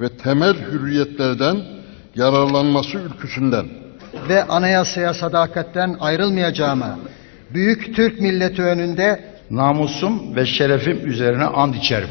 ve temel hürriyetlerden yararlanması ülküsünden ve anayasaya sadakatten ayrılmayacağıma büyük Türk milleti önünde namusum ve şerefim üzerine and içerim.